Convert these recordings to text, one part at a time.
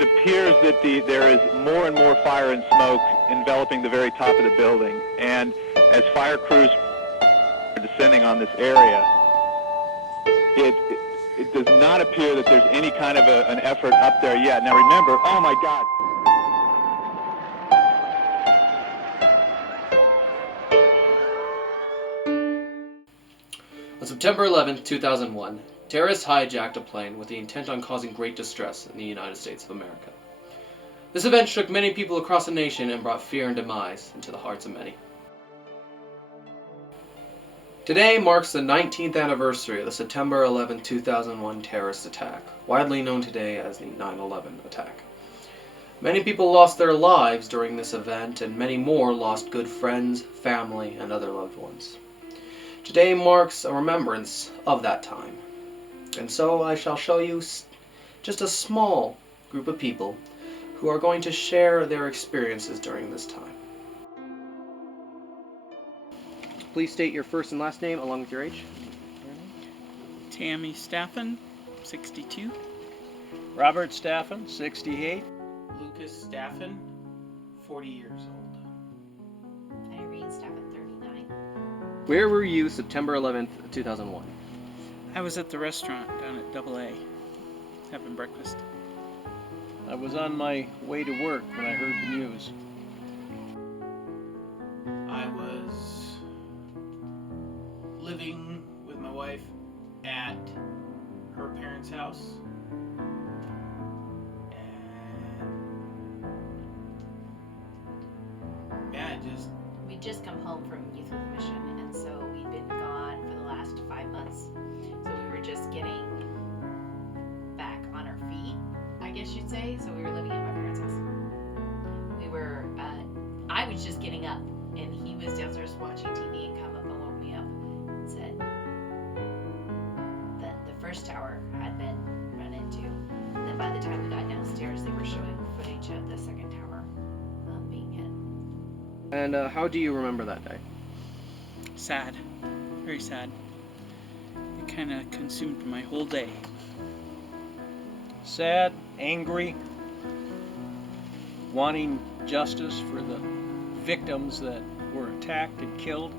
it appears that there is more and more fire and smoke enveloping the very top of the building. And as fire crews are descending on this area, it does not appear that there's any kind of an effort up there yet. Now remember, oh my God. On September 11, 2001, terrorists hijacked a plane with the intent on causing great distress in the United States of America. This event shook many people across the nation and brought fear and demise into the hearts of many. Today marks the 19th anniversary of the September 11, 2001 terrorist attack, widely known today as the 9/11 attack. Many people lost their lives during this event, and many more lost good friends, family, and other loved ones. Today marks a remembrance of that time, and so I shall show you just a small group of people who are going to share their experiences during this time. Please state your first and last name along with your age. Tammy Staffen, 62. Robert Staffen, 68. Lucas Staffen, 40 years old. Irene Staffen, 39. Where were you September 11th, 2001? I was at the restaurant down at AA, having breakfast. I was on my way to work when I heard the news. I was living with my wife at her parents' house. And yeah, We'd just come home from Youth with Mission, and so we'd been gone for the last 5 months. So we were just getting back on our feet, I guess you'd say. So we were living at my parents' house. I was just getting up, and he was downstairs watching TV and come up and woke me up and said that the first tower had been run into. And then by the time we got downstairs, they were showing footage of the second tower being hit. And how do you remember that day? Sad. Very sad. It kind of consumed my whole day. Sad, angry, wanting justice for the victims that were attacked and killed.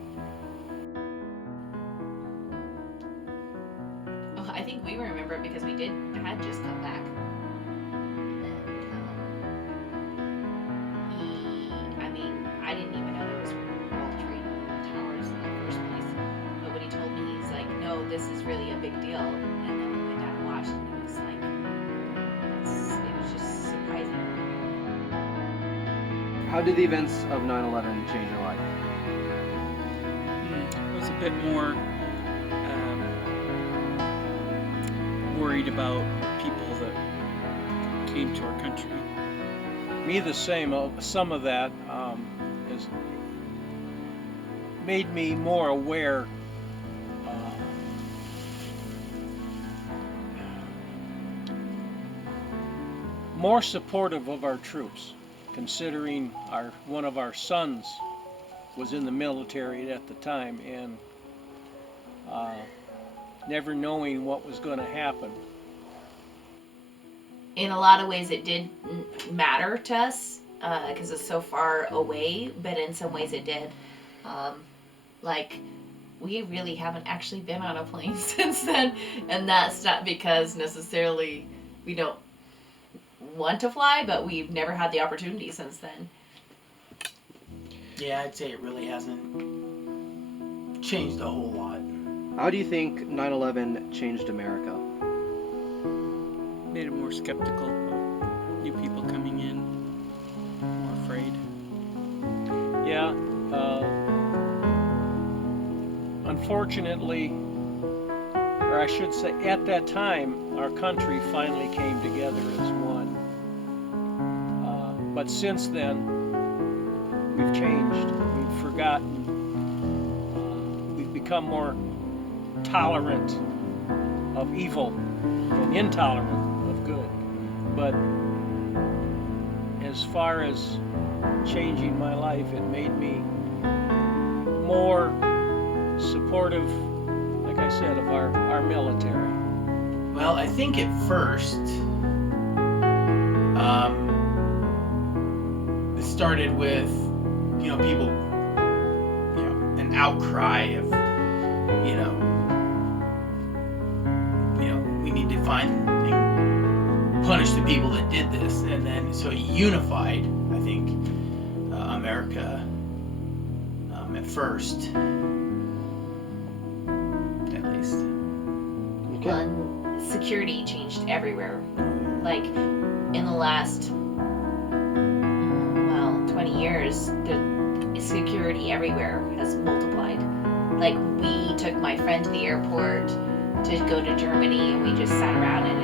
Oh, I think we remember it because we had just come back. And I didn't even know there was World Trade Towers in the first place. But when he told me, he's like, no, this is really a big deal. And then we went down and watched, and it was like, it was just surprising. How did the events of 9/11 change your life? I was a bit more worried about people that came to our country. Me the same. Some of that has made me more aware more supportive of our troops, considering one of our sons was in the military at the time, and never knowing what was going to happen. In a lot of ways, it did matter to us because it's so far away, but in some ways it did. We really haven't actually been on a plane since then, and that's not because necessarily we don't want to fly, but we've never had the opportunity since then. yeah, I'd say it really hasn't changed a whole lot. How do you think 9/11 changed America? Made it more skeptical of new people coming in, more afraid. Yeah, unfortunately, or I should say, at that time, our country finally came together as one. But since then, we've changed, we've forgotten, we've become more tolerant of evil and intolerant of good. But as far as changing my life, it made me more supportive, like I said, of our military. Well, I think at first, It started with, people, an outcry of, we need to find and punish the people that did this, and then so it unified, I think, America at first, at least. Okay. Well, security changed everywhere. Like, in the last, 20 years, the security everywhere has multiplied. Like, we took my friend to the airport to go to Germany, and we just sat around, and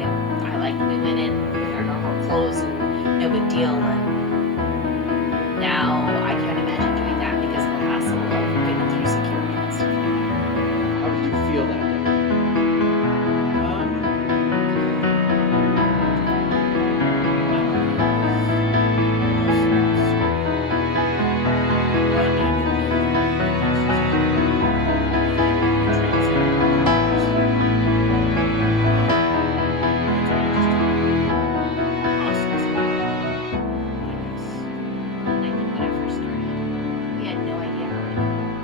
we went in with our normal clothes and no big deal. And now I can't imagine doing that because of the hassle of getting through security and stuff like that. How did you feel that day? Like, when I first started, we had no idea how many people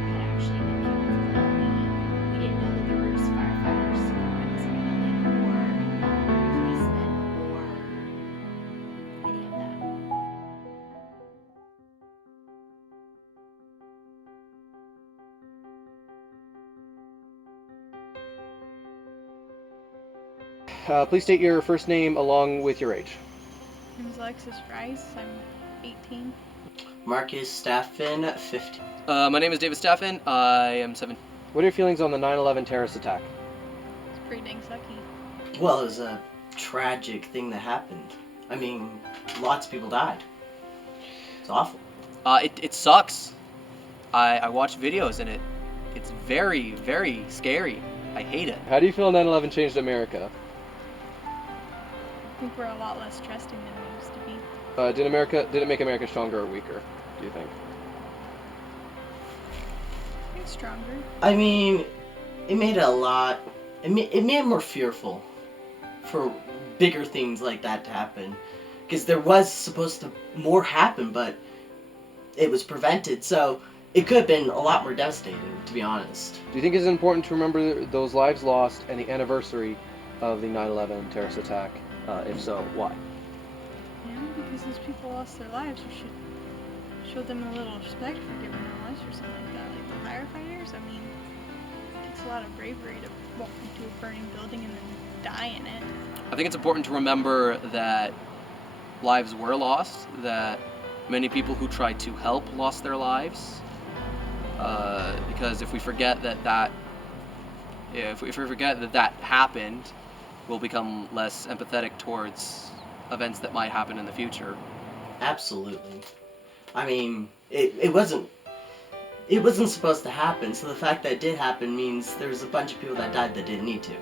had actually been killed. We didn't know that there were firefighters in the building, or policemen, or any of that. Please state your first name along with your age. My name is Alexis Rice. I'm 18. Marcus Staffen, 15. My name is David Staffen. I am 7. What are your feelings on the 9/11 terrorist attack? It's pretty dang sucky. Well, it was a tragic thing that happened. I mean, lots of people died. It's awful. It sucks. I watched videos and it's very, very scary. I hate it. How do you feel 9/11 changed America? I think we're a lot less trusting than we used to be. Did it make America stronger or weaker, do you think? I think stronger. I mean, it made it a lot. It made it more fearful for bigger things like that to happen. Because there was supposed to more happen, but it was prevented. So it could have been a lot more devastating, to be honest. Do you think it's important to remember those lives lost and the anniversary of the 9/11 terrorist attack? If so, why? Yeah, because those people lost their lives. We should show them a little respect for giving their lives for something like that. Like the firefighters, I mean, it takes a lot of bravery to walk into a burning building and then die in it. I think it's important to remember that lives were lost, that many people who tried to help lost their lives. Because if we forget that happened, we'll become less empathetic towards events that might happen in the future. Absolutely. I mean, it wasn't supposed to happen, so the fact that it did happen means there's a bunch of people that died that didn't need to.